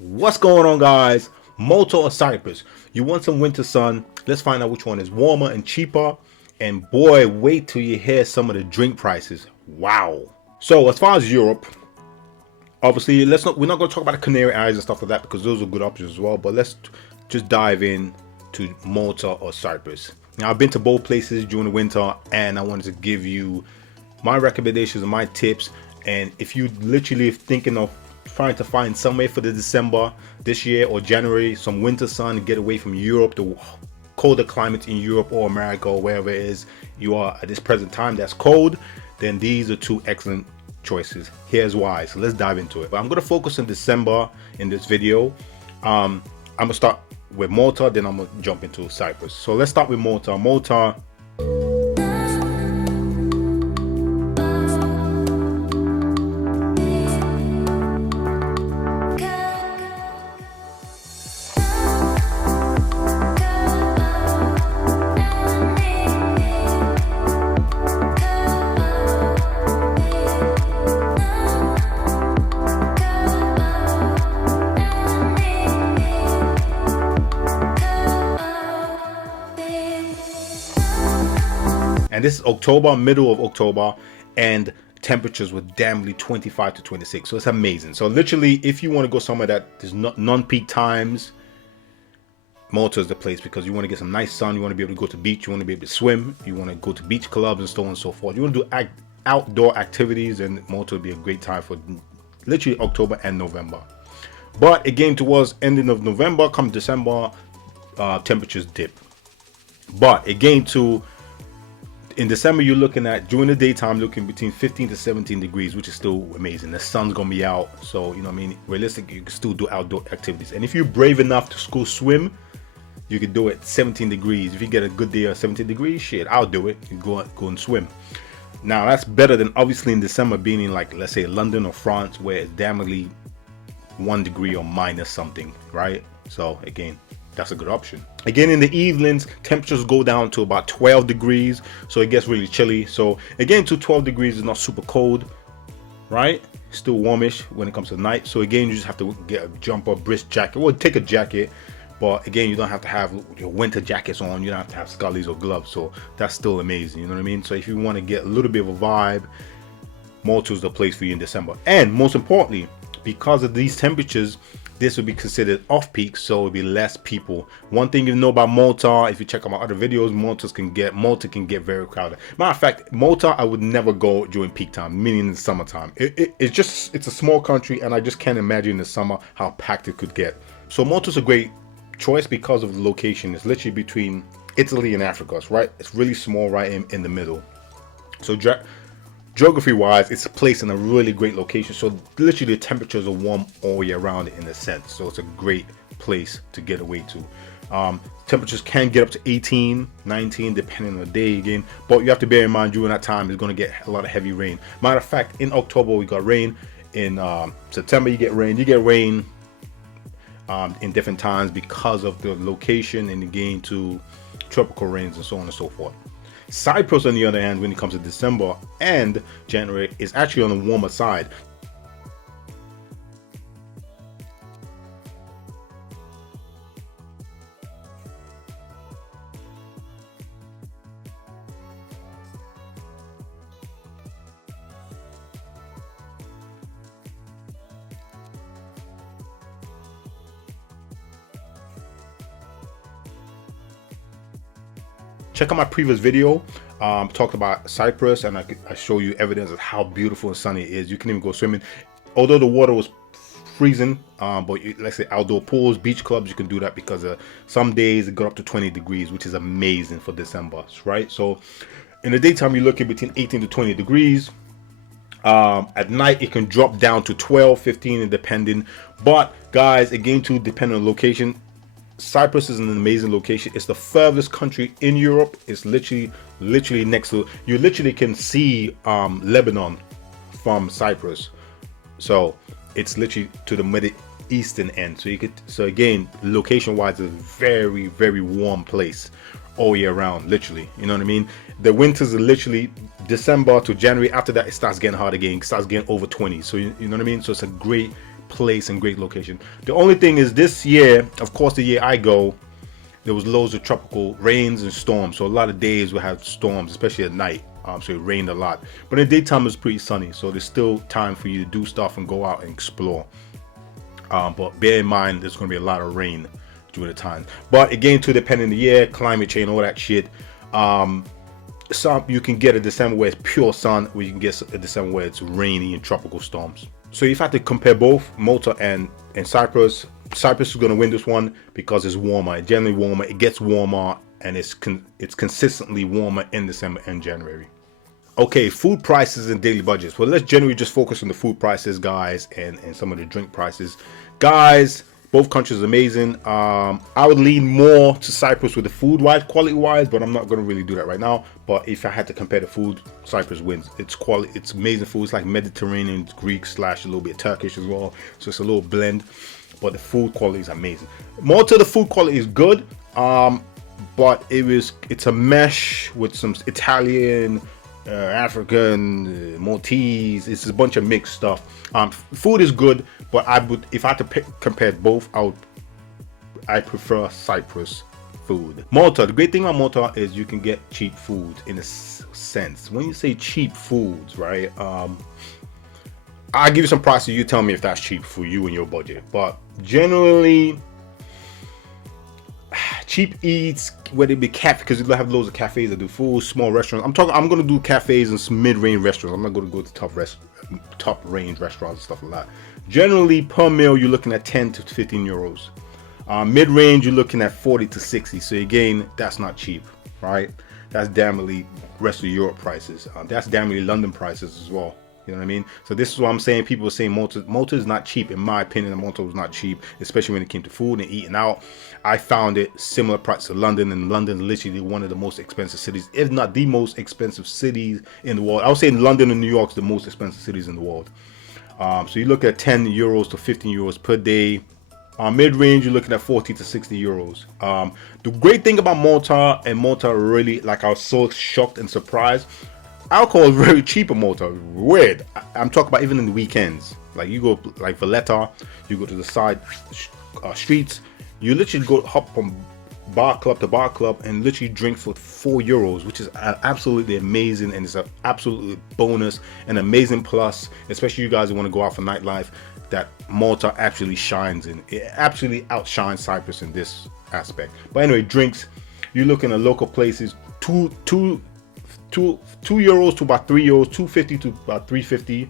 What's going on, guys? Malta or Cyprus? You want some winter sun? Let's find out which one is warmer and cheaper. And boy, wait till you hear some of the drink prices. Wow. So as far as Europe, obviously we're not going to talk about the Canary Islands and stuff like that because those are good options as well, but let's just dive in to Malta or Cyprus. Now, I've been to both places during the winter and I wanted to give you my recommendations and my tips. And if you literally thinking of trying to find somewhere for the December this year or January, some winter sun, get away from Europe, the colder climates in Europe or America or wherever it is you are at this present time that's cold, then these are two excellent choices. Here's why. So let's dive into it. But I'm going to focus on December in this video. I'm going to start with Malta, then I'm going to jump into Cyprus. So let's start with Malta. Malta, and this is October, middle of October, and temperatures were damnly 25 to 26. So it's amazing. So literally, if you want to go somewhere that there's not non-peak times, Malta is the place, because you want to get some nice sun, you want to be able to go to the beach, you want to be able to swim, you want to go to beach clubs and so on and so forth. You want to do outdoor activities, and Malta would be a great time for literally October and November. But again, towards ending of November, come December, temperatures dip. But again, in December, you're looking at, during the daytime, looking between 15 to 17 degrees, which is still amazing. The sun's gonna be out, so you know what I mean, realistically, you can still do outdoor activities. And if you're brave enough to go swim, you can do it 17 degrees. If you get a good day of 17 degrees, shit, I'll do it. You go and swim. Now that's better than obviously in December being in, like, let's say London or France, where it's damnly 1 degree or minus something, right? So again, that's a good option. Again, in the evenings, temperatures go down to about 12 degrees, so it gets really chilly. So again, to 12 degrees is not super cold, right? Still warmish when it comes to night. So again, you just have to get a jumper, brisk jacket, or take a jacket. But again, you don't have to have your winter jackets on. You don't have to have scullies or gloves. So that's still amazing. You know what I mean? So if you want to get a little bit of a vibe, Malta is the place for you in December. And most importantly, because of these temperatures, this would be considered off-peak, so it'll be less people. One thing you know about Malta, if you check out my other videos, Malta can get very crowded. Matter of fact, Malta, I would never go during peak time, meaning in the summertime. It's a small country, and I just can't imagine in the summer how packed it could get. So Malta's a great choice because of the location. It's literally between Italy and Africa. It's right. It's really small, right in the middle. So geography wise, it's placed in a really great location, so literally the temperatures are warm all year round in a sense. So it's a great place to get away to. Temperatures can get up to 18, 19 depending on the day again, but you have to bear in mind during that time it's going to get a lot of heavy rain. Matter of fact, in October we got rain. In September you get rain in different times because of the location, and again to tropical rains and so on and so forth. Cyprus, on the other hand, when it comes to December and January, is actually on the warmer side. Check out my previous video, talked about Cyprus, and I show you evidence of how beautiful and sunny it is. You can even go swimming, although the water was freezing, but let's say outdoor pools, beach clubs, you can do that because some days it got up to 20 degrees, which is amazing for December, right? So in the daytime you're looking between 18 to 20 degrees. At night it can drop down to 12, 15 depending, but guys, again, to depend on the location. Cyprus is an amazing location. It's the furthest country in Europe. It's literally next to, you literally can see Lebanon from Cyprus. So it's literally to the Middle Eastern end. So again, location wise, it's a very, very warm place all year round, literally. You know what I mean? The winters are literally December to January. After that, it starts getting hot again. It starts getting over 20. So you know what I mean? So it's a great place and great location. The only thing is this year, of course, the year I go, there was loads of tropical rains and storms. So a lot of days we had storms, especially at night. So it rained a lot. But in the daytime, it's pretty sunny. So there's still time for you to do stuff and go out and explore. But bear in mind, there's going to be a lot of rain during the time. But again, too, depending on the year, climate change, all that shit. Some you can get a December where it's pure sun, or you can get a December where it's rainy and tropical storms. So if I had to compare both Malta and Cyprus, Cyprus is going to win this one because it's warmer. It's generally warmer. It gets warmer, and it's consistently warmer in December and January. Okay, food prices and daily budgets. Well, let's generally just focus on the food prices, guys, and some of the drink prices. Guys, both countries are amazing. I would lean more to Cyprus with the food wise, quality wise, but I'm not going to really do that right now. But if I had to compare the food, Cyprus wins. It's quality, it's amazing food. It's like Mediterranean, Greek / a little bit Turkish as well. So it's a little blend, but the food quality is amazing. Malta, the food quality is good, but it's a mesh with some Italian, African, Maltese. It's a bunch of mixed stuff. Food is good, but if I had to compare both, I prefer Cyprus food. Malta, the great thing about Malta is you can get cheap food in a sense. When you say cheap foods, right? I'll give you some prices. You tell me if that's cheap for you and your budget. But generally, cheap eats, whether it be cafe, because you have loads of cafes that do food, small restaurants. I'm going to do cafes and some mid-range restaurants. I'm not going to go to top range restaurants and stuff like that. Generally, per meal, you're looking at 10 to 15 euros. Mid-range, you're looking at 40 to 60. So again, that's not cheap, right? That's definitely rest of Europe prices. That's definitely London prices as well. You know what I mean? So this is what I'm saying. People are saying Malta is not cheap. In my opinion, Malta was not cheap, especially when it came to food and eating out. I found it similar price to London, and London is literally one of the most expensive cities, if not the most expensive cities in the world. I would say London and New York is the most expensive cities in the world. So you look at 10 euros to 15 euros per day. Mid-range, you're looking at 40 to 60 euros. The great thing about Malta, and Malta really, like, I was so shocked and surprised. Alcohol is very cheap in Malta. Weird. I'm talking about even in the weekends. Like you go like Valletta, you go to the side streets. You literally go hop from bar club to bar club and literally drink for 4 euros, which is absolutely amazing, and it's an absolute bonus, an amazing plus, especially you guys who want to go out for nightlife. That Malta actually shines in. It absolutely outshines Cyprus in this aspect. But anyway, drinks. You're looking at local places. 2 euros to about 3 euros, 250 to about 350,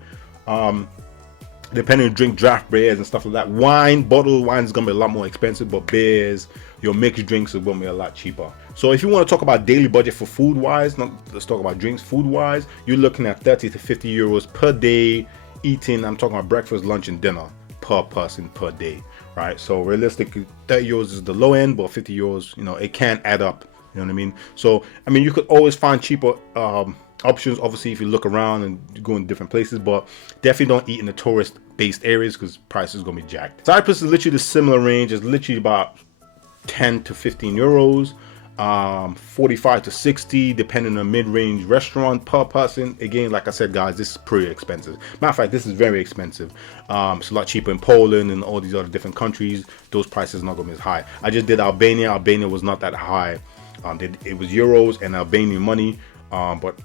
depending on drink, draft beers and stuff like that. Wine, bottled wine is gonna be a lot more expensive, but beers, your mixed drinks are gonna be a lot cheaper. So if you want to talk about daily budget for food wise, let's talk about drinks. Food wise, you're looking at 30 to 50 euros per day eating. I'm talking about breakfast, lunch, and dinner per person per day, right? So realistically, 30 euros is the low end, but 50 euros, it can add up. You know what I mean? So, I mean, you could always find cheaper options, obviously, if you look around and go in different places, but definitely don't eat in the tourist-based areas because price is going to be jacked. Cyprus is literally the similar range. It's literally about 10 to 15 euros, 45 to 60, depending on mid-range restaurant per person. Again, like I said, guys, this is pretty expensive. Matter of fact, this is very expensive. It's a lot cheaper in Poland and all these other different countries. Those prices are not going to be as high. I just did Albania. Albania was not that high. It was euros and Albanian money, but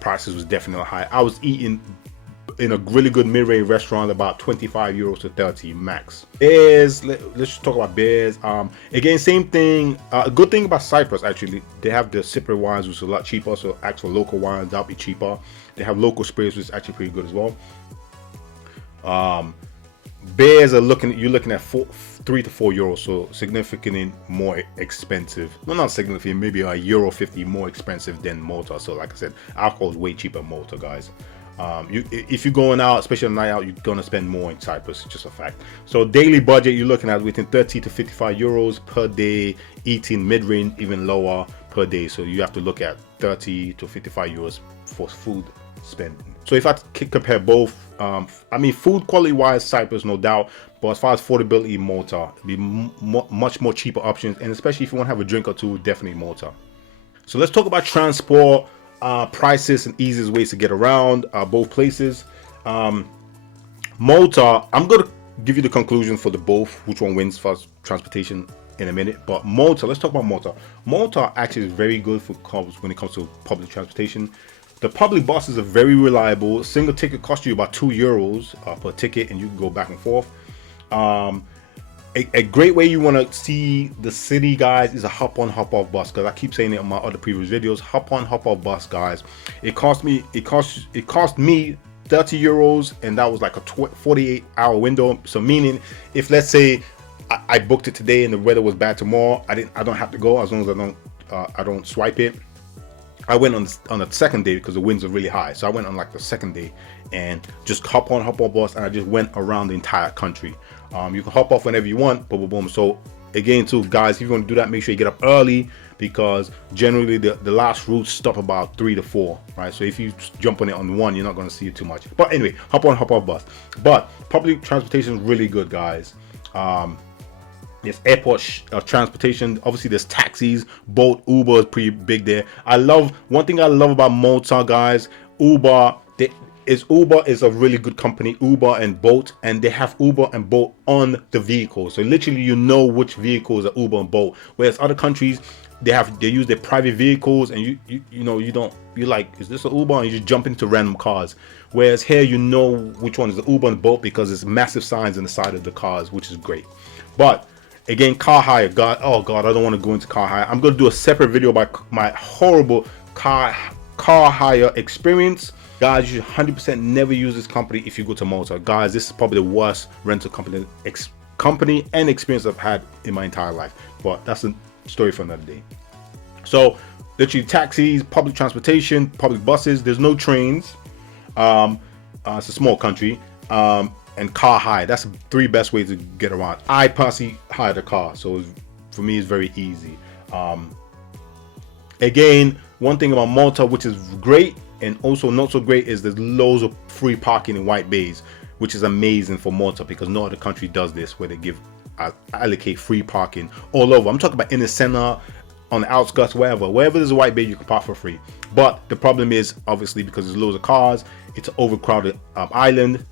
prices was definitely high. I was eating in a really good mid-range restaurant about 25 euros to 30 max. Beers, let's just talk about beers. Again, same thing. A good thing about Cyprus, actually, they have the Cypriot wines, which is a lot cheaper. So ask for local wines, that'll be cheaper. They have local spirits, which is actually pretty good as well. Beers are you're looking at 3 to 4 euros, so significantly more expensive. Well, not significantly, maybe €1.50 more expensive than Malta. So like I said, alcohol is way cheaper in Malta, guys. If you're going out, especially on a night out, you're gonna spend more in Cyprus. It's just a fact. So daily budget, you're looking at within 30 to 55 euros per day, eating mid-range, even lower per day. So you have to look at 30 to 55 euros for food spending. So if I compare both, I mean, food quality wise, Cyprus, no doubt, but as far as affordability, Malta, it'd be much more cheaper options, and especially if you want to have a drink or two, definitely Malta. So let's talk about transport, prices, and easiest ways to get around both places. Malta, I'm gonna give you the conclusion for the both, which one wins for transportation in a minute. But Malta, let's talk about Malta. Malta actually is very good for when it comes to public transportation. The public buses are very reliable. Single ticket costs you about €2 per ticket, and you can go back and forth. A great way you want to see the city, guys, is a hop on hop off bus, because I keep saying it on my other previous videos. Hop on hop off bus, guys. It cost me €30, and that was like a 48-hour window. So meaning, if let's say I booked it today and the weather was bad tomorrow, I don't have to go, as long as I don't swipe it. I went on the second day because the winds are really high. So I went on like the second day and just hop on hop off bus, and I just went around the entire country. You can hop off whenever you want, boom, boom, boom. So again, too, guys, if you want to do that, make sure you get up early, because generally the last routes stop about 3 to 4, right? So if you jump on it on one, you're not going to see it too much. But anyway, hop on hop off bus. But public transportation is really good, guys. There's airport transportation. Obviously, there's taxis. Bolt, Uber is pretty big there. One thing I love about Malta, guys. Uber is a really good company. Uber and Bolt, and they have Uber and Bolt on the vehicle. So literally, you know which vehicles are Uber and Bolt. Whereas other countries, they use their private vehicles, and you're like, is this an Uber? And you just jump into random cars. Whereas here, you know which one is the Uber and Bolt, because there's massive signs on the side of the cars, which is great. But again, car hire, oh god, I don't want to go into car hire. I'm going to do a separate video about my horrible car hire experience. Guys, you should 100% never use this company if you go to Malta. Guys, this is probably the worst rental company and experience I've had in my entire life. But that's a story for another day. So literally, taxis, public transportation, public buses. There's no trains. It's a small country. And car hire. That's the 3 best ways to get around. I personally hired a car, so for me it's very easy. Again, one thing about Malta, which is great and also not so great, is there's loads of free parking in white bays, which is amazing for Malta, because no other country does this, where they allocate free parking all over. I'm talking about in the center, on the outskirts, wherever there's a white bay, you can park for free. But the problem is, obviously, because there's loads of cars, it's an overcrowded island.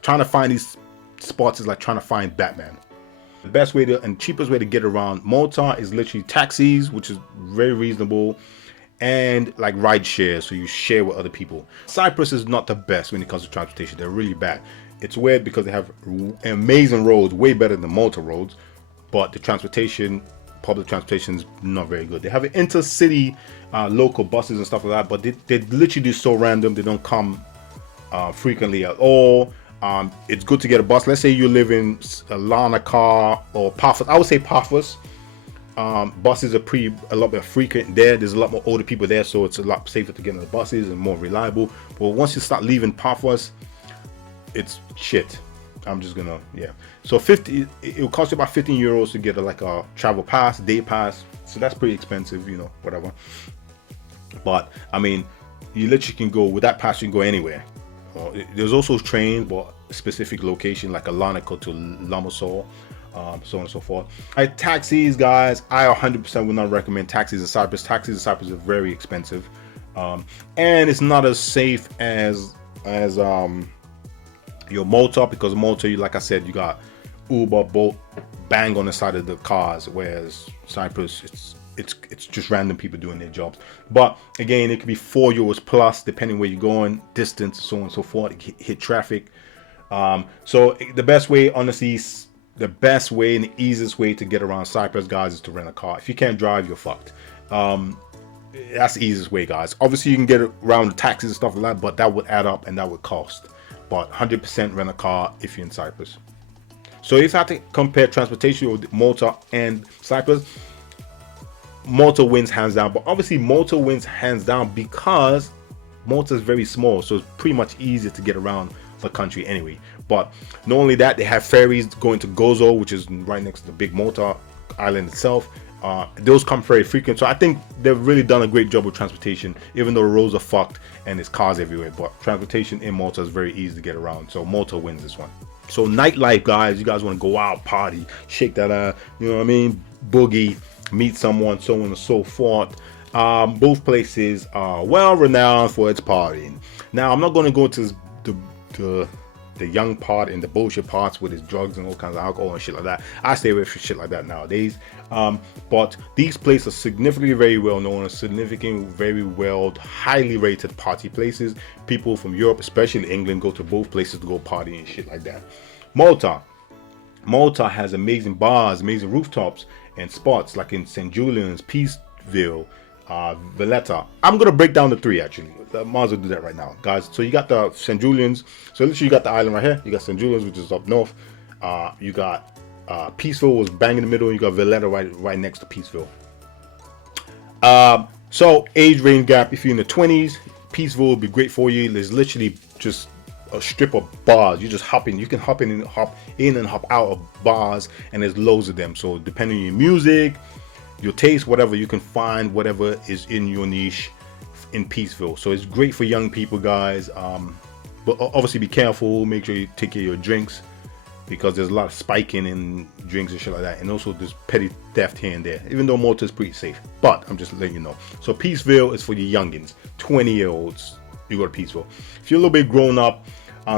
Trying to find these spots is like trying to find Batman. The best way and cheapest way to get around Malta is literally taxis, which is very reasonable, and like ride share, so you share with other people. Cyprus is not the best when it comes to transportation. They're really bad. It's weird because they have amazing roads, way better than Malta roads, but the public transportation is not very good. They have intercity local buses and stuff like that, but they literally do so random. They don't come frequently at all. It's good to get a bus. Let's say you live in Larnaca or Paphos. I would say Paphos. Buses are a lot more frequent there. There's a lot more older people there, so it's a lot safer to get on the buses and more reliable. But once you start leaving Paphos, it's shit. I'm just gonna, yeah. So it will cost you about €15 to get a travel pass, day pass. So that's pretty expensive, whatever. But I mean, you literally can go with that pass. You can go anywhere. There's also trains, but specific location like a Larnaca to Limassol, so on and so forth. Taxis, guys, I 100% would not recommend taxis in Cyprus. Taxis in Cyprus are very expensive, and it's not as safe as your Malta, because Malta, like I said, you got Uber, Bolt, bang on the side of the cars, whereas Cyprus, it's just random people doing their jobs. But again, it could be €4 plus, depending where you're going, distance, so on and so forth. Hit traffic. So the best way, honestly, the best way and the easiest way to get around Cyprus, guys, is to rent a car. If you can't drive, you're fucked. That's the easiest way, guys. Obviously, you can get around the taxis and stuff like that, but that would add up and that would cost. But 100% rent a car if you're in Cyprus. So if I had to compare transportation with Malta and Cyprus, Malta wins hands down. But obviously Malta wins hands down because Malta is very small, so it's pretty much easier to get around the country anyway. But not only that, they have ferries going to Gozo, which is right next to the big Malta island itself. Those come very frequent, so I think they've really done a great job with transportation, even though the roads are fucked and there's cars everywhere. But transportation in Malta is very easy to get around, so Malta wins this one. So nightlife, guys, you guys want to go out, party, shake that ass, you know what I mean, boogie, meet someone, so on and so forth. Both places are well renowned for its partying. Now, I'm not going to go to the young part and the bullshit parts with his drugs and all kinds of alcohol and shit like that. I stay away from shit like that nowadays. But these places are significantly very well known, significant, very well, highly rated party places. People from Europe, especially England, go to both places to go party and shit like that. Malta has amazing bars, amazing rooftops and spots like in St. Julian's, Peaceville, Valletta. I'm gonna break down the three actually. I might as well do that right now, guys. So you got the St. Julian's. So literally you got the island right here. You got St. Julian's, which is up north. You got Peaceville was bang in the middle. You got Valletta right next to Peaceville. So age range gap, if you're in the 20s, Peaceville would be great for you. There's literally just a strip of bars. You just hop in. You can hop in and hop out of bars, and there's loads of them. So depending on your music, your taste, whatever, you can find whatever is in your niche in Peaceville. So it's great for young people, guys. But obviously be careful. Make sure you take care of your drinks, because there's a lot of spiking in drinks and shit like that, and also there's petty theft here and there, even though Malta is pretty safe. But I'm just letting you know. So Peaceville is for the youngins, 20-year-olds. You go to Peaceville. If you're a little bit grown up,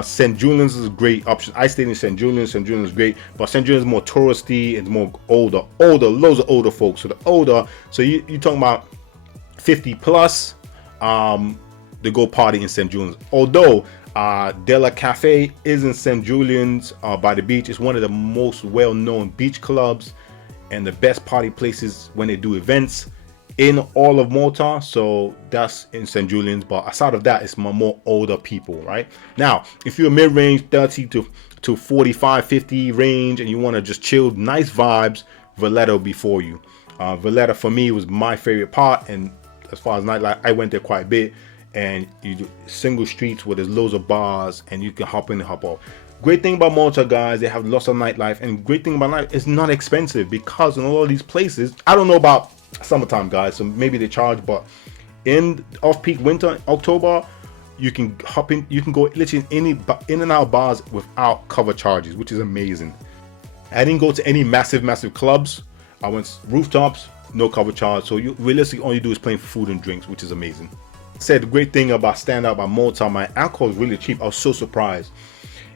St. Julian's is a great option. I stayed in St. Julian's. St. Julian's is great, but St. Julian's is more touristy. It's more older, loads of older folks. So the older, so you're talking about 50 plus, they go party in St. Julian's. Although Della Cafe is in St. Julian's by the beach. It's one of the most well-known beach clubs and the best party places when they do events in all of Malta. So that's in St. Julian's, but aside of that, it's more older people, right? Now, if you're mid-range, 30 to 45, 50 range, and you want to just chill, nice vibes, Valletta will be for you. Valletta for me was my favorite part, and as far as nightlife, I went there quite a bit, and you do single streets where there's loads of bars, and you can hop in and hop off. Great thing about Malta, guys, they have lots of nightlife, and great thing about night, it's not expensive, because in all of these places, I don't know about summertime, guys, so maybe they charge, but in off-peak winter, October, you can hop in, you can go literally in and out of bars without cover charges, which is amazing. I didn't go to any massive clubs. I went rooftops, no cover charge, so you realistically all you do is paying for food and drinks, which is amazing. Said the great thing about stand out by Malta, my alcohol is really cheap. I was so surprised.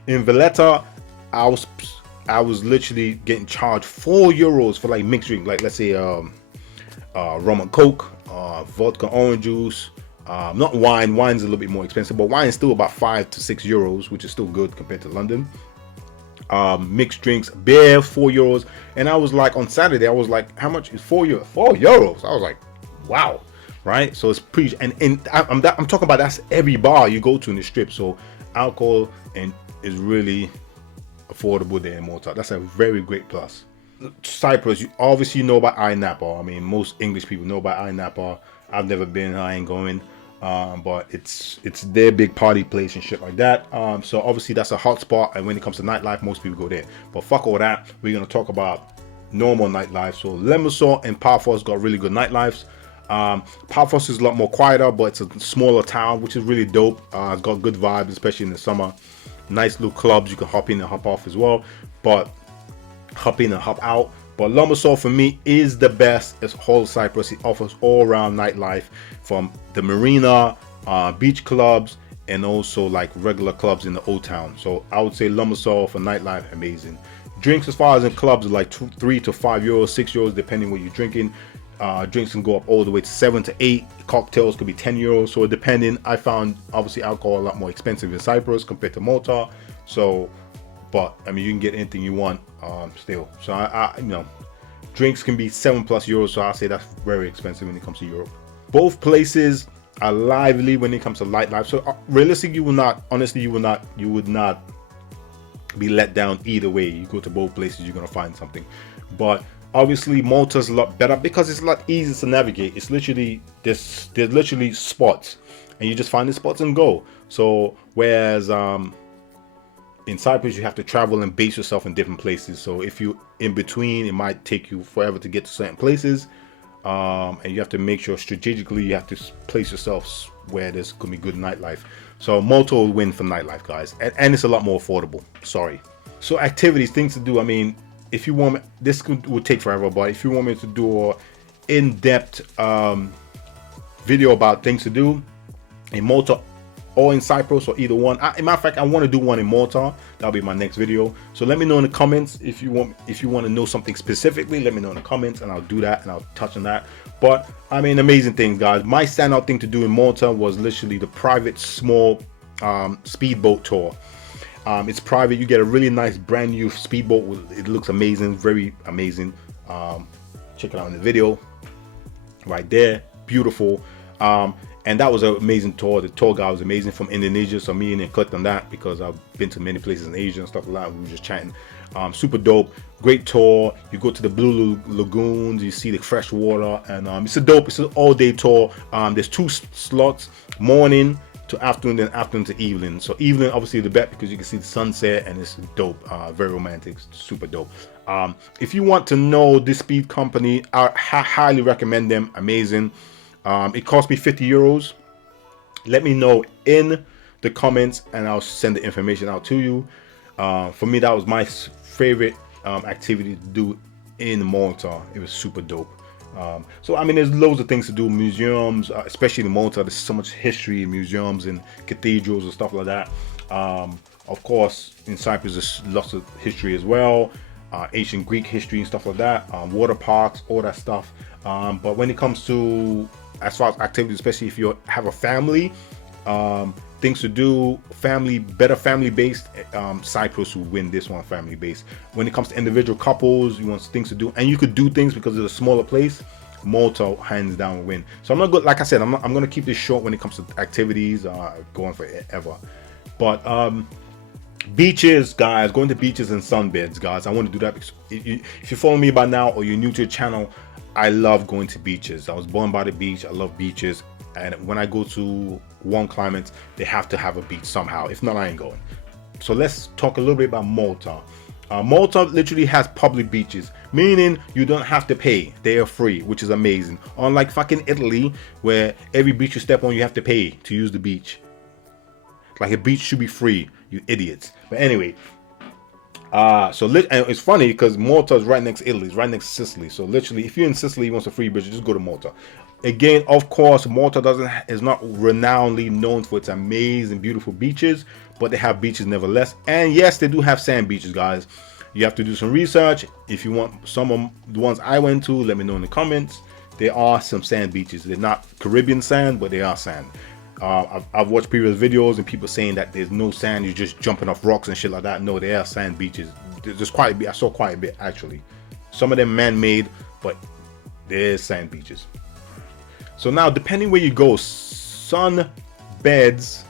In Valletta, I was literally getting charged €4 for like mixed drink, like let's say rum and coke, vodka, orange juice, not wine. Wine's a little bit more expensive, but wine is still about €5 to €6, which is still good compared to London. Mixed drinks, beer, €4. And I was like, on Saturday, I was like, how much is €4? €4. I was like, wow, right? So it's pretty, and I'm talking about, that's every bar you go to in the strip. So alcohol and is really affordable there in Malta. That's a very great plus. Cyprus, you obviously know about Napa. I mean, most English people know about Napa. I've never been, I ain't going, but it's their big party place and shit like that. So obviously that's a hot spot, and when it comes to nightlife, most people go there. But fuck all that, we're gonna talk about normal nightlife. So Limassol and Paphos got really good nightlifes. Paphos is a lot more quieter, but it's a smaller town, which is really dope. It's got good vibes, especially in the summer. Nice little clubs you can hop in and hop off as well, but hop in and hop out. But Limassol for me is the best as whole Cyprus. It offers all-around nightlife from the marina, beach clubs, and also like regular clubs in the old town. So I would say Limassol for nightlife, amazing. Drinks as far as in clubs are like €3 to €5, €6 depending what you're drinking. Drinks can go up all the way to 7 to 8. Cocktails could be €10. So depending, I found obviously alcohol a lot more expensive in Cyprus compared to Malta. So, but I mean, you can get anything you want still. So I you know, drinks can be €7+. So I say that's very expensive when it comes to Europe. Both places are lively when it comes to nightlife. So realistically, you would not be let down either way. You go to both places, you're gonna find something. But obviously Malta's a lot better because it's a lot easier to navigate. It's literally there's literally spots, and you just find the spots and go. So whereas in Cyprus you have to travel and base yourself in different places. So if you in between, it might take you forever to get to certain places, and you have to make sure strategically you have to place yourself where there's gonna be good nightlife. So Malta will win for nightlife, guys, and it's a lot more affordable. Sorry. So activities, things to do. I mean, if you want, this would take forever, but if you want me to do an in-depth video about things to do in Malta, or in Cyprus, or either one. In matter of fact, I want to do one in Malta. That'll be my next video. So let me know in the comments if you want to know something specifically. Let me know in the comments, and I'll do that, and I'll touch on that. But I mean, amazing things, guys. My standout thing to do in Malta was literally the private small speedboat tour. It's private. You get a really nice brand new speedboat. It looks amazing, very amazing. Check it out in the video right there. Beautiful. And that was an amazing tour. The tour guy was amazing, from Indonesia, so me and him clicked on that because I've been to many places in Asia and stuff like that. We were just chatting. Super dope, great tour. You go to the blue lagoons, you see the fresh water, and it's an all-day tour. There's 2 slots, morning to afternoon, then afternoon to evening. So evening, obviously the best, because you can see the sunset, and it's dope. Very romantic, super dope. If you want to know this speed company, I highly recommend them. Amazing. It cost me 50 euros. Let me know in the comments, and I'll send the information out to you. For me, that was my favorite activity to do in Malta. It was super dope. So I mean, there's loads of things to do. Museums, especially in Malta, there's so much history in museums and cathedrals and stuff like that. Of course, in Cyprus, there's lots of history as well. Ancient Greek history and stuff like that. Water parks, all that stuff. But when it comes to, as far as activities, especially if you have a family, things to do, better family based, Cyprus will win this one, family based. When it comes to individual couples, you want things to do, and you could do things because it's a smaller place, Malta hands down will win. So I'm not good, like I said, I'm going to keep this short when it comes to activities, going forever. But beaches, guys, going to beaches and sunbeds, guys, I want to do that because if you follow me by now, or you're new to the channel, I love going to beaches. I was born by the beach. I love beaches, and when I go to warm climates, they have to have a beach somehow. If not, I ain't going. So let's talk a little bit about Malta. Malta literally has public beaches, meaning you don't have to pay. They are free, which is amazing. Unlike fucking Italy, where every beach you step on, you have to pay to use the beach. Like, a beach should be free, you idiots. But anyway, and it's funny because Malta is right next to Italy, it's right next to Sicily. So literally, if you're in Sicily, you want a free beach, just go to Malta. Again, of course, Malta is not renownedly known for its amazing, beautiful beaches, but they have beaches nevertheless. And yes, they do have sand beaches, guys. You have to do some research. If you want some of the ones I went to, let me know in the comments. There are some sand beaches. They're not Caribbean sand, but they are sand. I've watched previous videos and people saying that there's no sand, you're just jumping off rocks and shit like that. No, there are sand beaches. There's quite a bit. I saw quite a bit, actually. Some of them man-made, but there's sand beaches. So now, depending where you go, sun beds,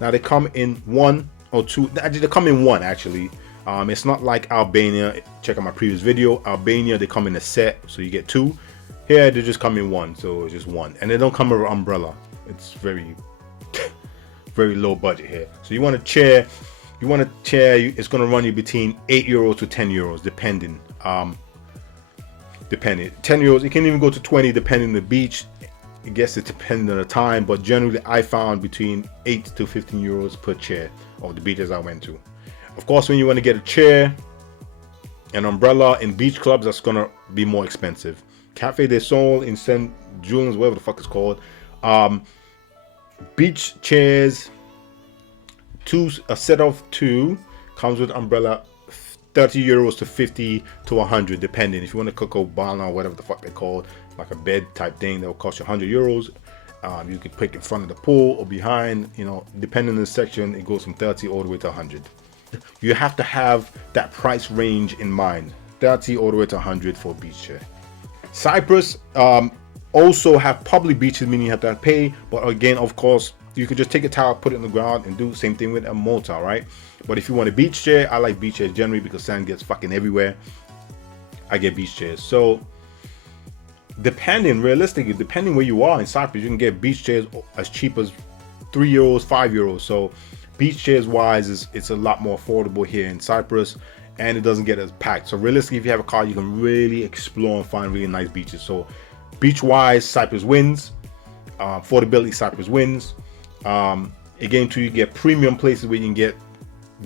now they come in 1 or 2. They come in 1, actually. It's not like Albania. Check out my previous video. Albania, they come in a set, so you get 2. Here, they just come in 1, so it's just 1. And they don't come with an umbrella. It's very very low budget here. So you want a chair. It's going to run you between 8 euros to 10 euros, depending. 10 euros. It can even go to 20 depending on the beach. I guess it depends on the time, but generally I found between 8 to 15 euros per chair of the beaches I went to. Of course, when you want to get a chair, an umbrella in beach clubs, that's going to be more expensive. Cafe del Sol in St. Julian's, whatever the fuck it's called. Beach chairs, a set of 2 comes with umbrella, 30 euros to 50 to 100 depending. If you want a cocobana or whatever the fuck they're called, like a bed type thing, that will cost you 100 euros. You can pick in front of the pool or behind, depending on the section, it goes from 30 all the way to 100. You have to have that price range in mind, 30 all the way to 100 for a beach chair. Cyprus also have public beaches, meaning you have to pay, but again, of course, you could just take a towel, put it on the ground, and do the same thing with a Malta, right? But if you want a beach chair, I like beach chairs generally because sand gets fucking everywhere. I get beach chairs. So realistically, depending where you are in Cyprus, you can get beach chairs as cheap as 3 euros, 5 euros. So beach chairs wise, it's a lot more affordable here in Cyprus, and it doesn't get as packed. So realistically, if you have a car, you can really explore and find really nice beaches. So beach wise, Cyprus wins. Affordability, Cyprus wins. Again, too, you get premium places where you can get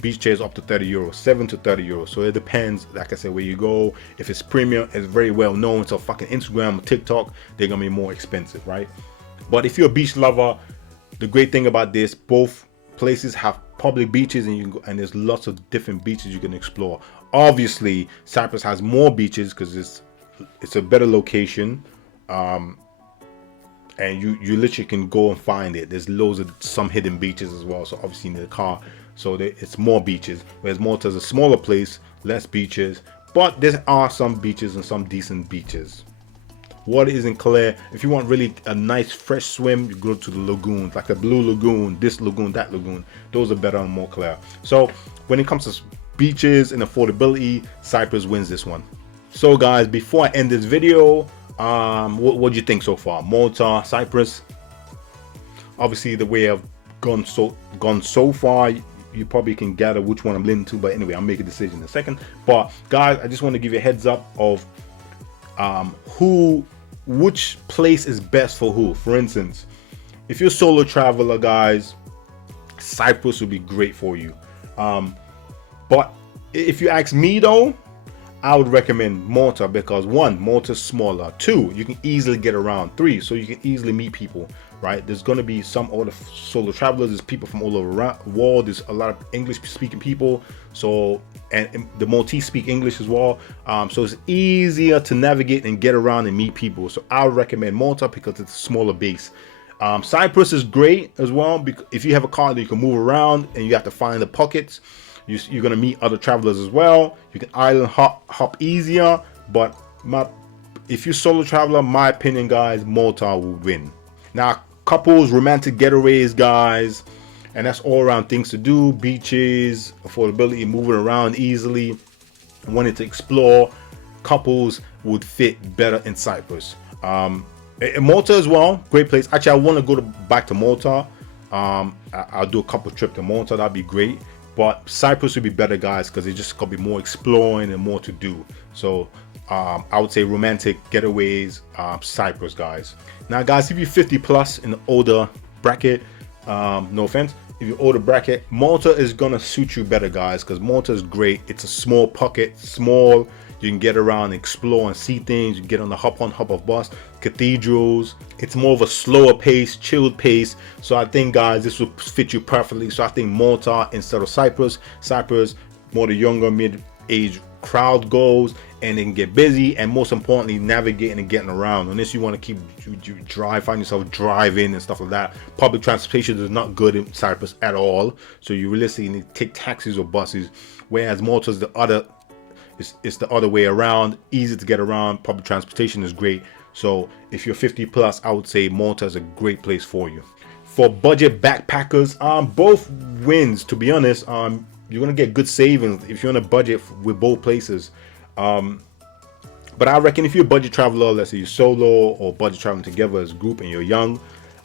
beach chairs up to 30 euros, 7 to 30 euros. So it depends, like I said, where you go. If it's premium, it's very well known. So fucking Instagram or TikTok, they're gonna be more expensive, right? But if you're a beach lover, The great thing about this, both places have public beaches, and you can go, and there's lots of different beaches you can explore. Obviously, Cyprus has more beaches because it's a better location, and you literally can go and find it. There's loads of some hidden beaches as well, so obviously you need a car, so it's more beaches. Whereas Malta is a smaller place, less beaches, but there are some beaches and some decent beaches. Water isn't clear. If you want really a nice fresh swim, you go to the lagoons, like the Blue Lagoon, this lagoon, that lagoon. Those are better and more clear. So when it comes to beaches and affordability, Cyprus wins this one. So guys, before I end this video, what do you think so far? Malta, Cyprus? Obviously the way I've gone so far, you probably can gather which one I'm leaning to, but anyway, I'll make a decision in a second. But guys, I just want to give you a heads up of which place is best for who. For instance, if you're a solo traveler, guys, Cyprus would be great for you. But if you ask me though, I would recommend Malta because 1, Malta's smaller. 2, you can easily get around. 3, so you can easily meet people, right? There's going to be some other solo travelers. There's people from all over the world. There's a lot of English speaking people. So, and the Maltese speak English as well. So it's easier to navigate and get around and meet people. So I would recommend Malta because it's a smaller base. Cyprus is great as well because if you have a car that you can move around and you have to find the pockets, you're going to meet other travelers as well. You can island hop easier. But if you're solo traveler, my opinion, guys, Malta will win. Now, couples, romantic getaways, guys, and that's all around things to do, beaches, affordability, moving around easily, wanting to explore. Couples would fit better in Cyprus. Malta as well, great place. Actually, I want to go back to Malta. I'll do a couple trips to Malta. That'd be great. But Cyprus would be better, guys, because it's just gonna be more exploring and more to do. So I would say romantic getaways, Cyprus, guys. Now, guys, if you're 50 plus in the older bracket, no offense, if you're older bracket, Malta is gonna suit you better, guys, because Malta is great. It's a small pocket, small. You can get around, explore, and see things. You can get on the hop off bus, cathedrals. It's more of a slower pace, chilled pace. So I think, guys, this will fit you perfectly. So I think Malta instead of Cyprus. Cyprus, more the younger, mid-age crowd goes, and they can get busy, and most importantly, navigating and getting around. Unless you want to keep find yourself driving and stuff like that. Public transportation is not good in Cyprus at all. So you realistically need to take taxis or buses. Whereas Malta is the other. It's the other way around, easy to get around, public transportation is great. So if you're 50 plus, I would say Malta is a great place for you. For budget backpackers, both wins, to be honest. You're gonna get good savings if you're on a budget with both places. But I reckon if you're a budget traveler, let's say you're solo or budget traveling together as a group and you're young,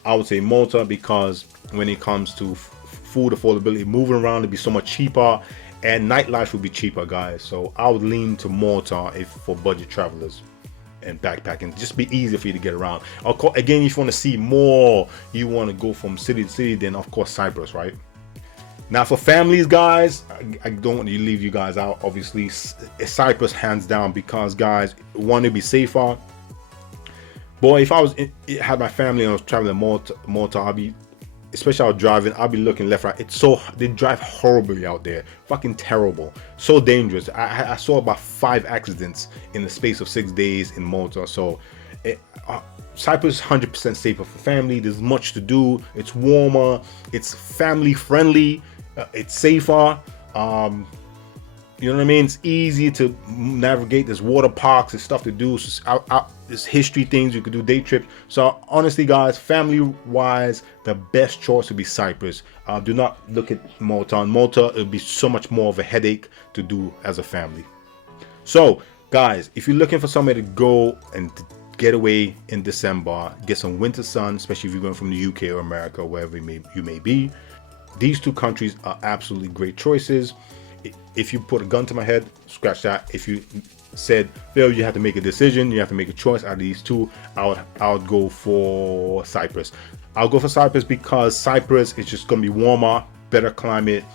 I would say Malta, because when it comes to food affordability, moving around would be so much cheaper. And nightlife will be cheaper, guys. So I would lean to Malta for budget travelers and backpacking. Just be easy for you to get around. Again, if you want to see more, you want to go from city to city, then of course Cyprus, right? Now for families, guys, I don't want to leave you guys out. Obviously, Cyprus hands down, because guys want to be safer. Boy, if I had my family and I was traveling Malta, I'd be, especially out driving, I'll be looking left, right. They drive horribly out there, fucking terrible, so dangerous. I saw about 5 accidents in the space of 6 days in Malta. So Cyprus 100% safer for family. There's much to do. It's warmer. It's family friendly. It's safer. You know what I mean? It's easy to navigate. There's water parks. There's stuff to do. There's history things. You could do day trips. So honestly, guys, family-wise, the best choice would be Cyprus. Do not look at Malta. On Malta, it would be so much more of a headache to do as a family. So, guys, if you're looking for somewhere to go and get away in December, get some winter sun, especially if you're going from the UK or America, wherever you may be, these 2 countries are absolutely great choices. If you put a gun to my head, scratch that. If you said, Phil, you have to make a decision, you have to make a choice out of these 2, I would go for Cyprus. I'll go for Cyprus because Cyprus is just going to be warmer, better climate,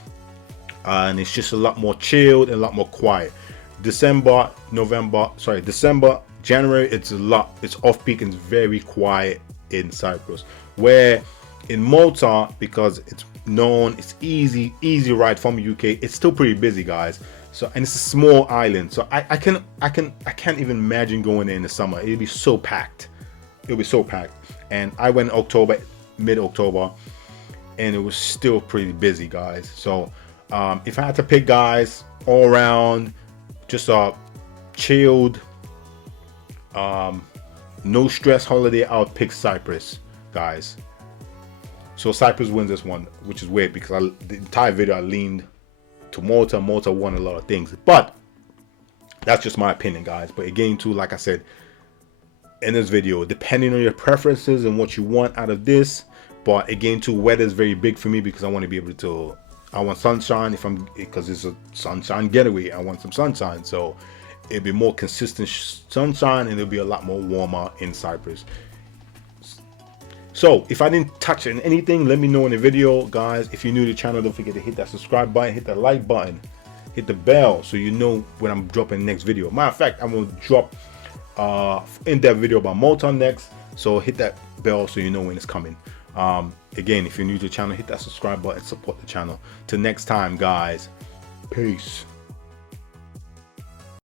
and it's just a lot more chilled and a lot more quiet. December, January, it's off peak and it's very quiet in Cyprus. Where In Malta, because it's known, it's easy ride from UK, it's still pretty busy, guys. So, and it's a small island, so I can't even imagine going there in the summer. It'll be so packed. It'll be so packed. And I went October, mid-October, and it was still pretty busy, guys. So if I had to pick, guys, all around, just a chilled, no stress holiday, I would pick Cyprus, guys. So Cyprus wins this one, which is weird because the entire video I leaned to Malta. Malta won a lot of things, but that's just my opinion, guys. But again, too, like I said in this video, depending on your preferences and what you want out of this. But again, too, weather is very big for me because I want to be able to, I want sunshine because it's a sunshine getaway. I want some sunshine, so it'll be more consistent sunshine, and it'll be a lot more warmer in Cyprus. So if I didn't touch on anything, let me know in the video, guys. If you're new to the channel, don't forget to hit that subscribe button, hit that like button, hit the bell so you know when I'm dropping the next video. Matter of fact, I'm gonna drop in-depth video about Malta next, so hit that bell so you know when it's coming. Again, if you're new to the channel, hit that subscribe button, support the channel. Till next time, guys, peace.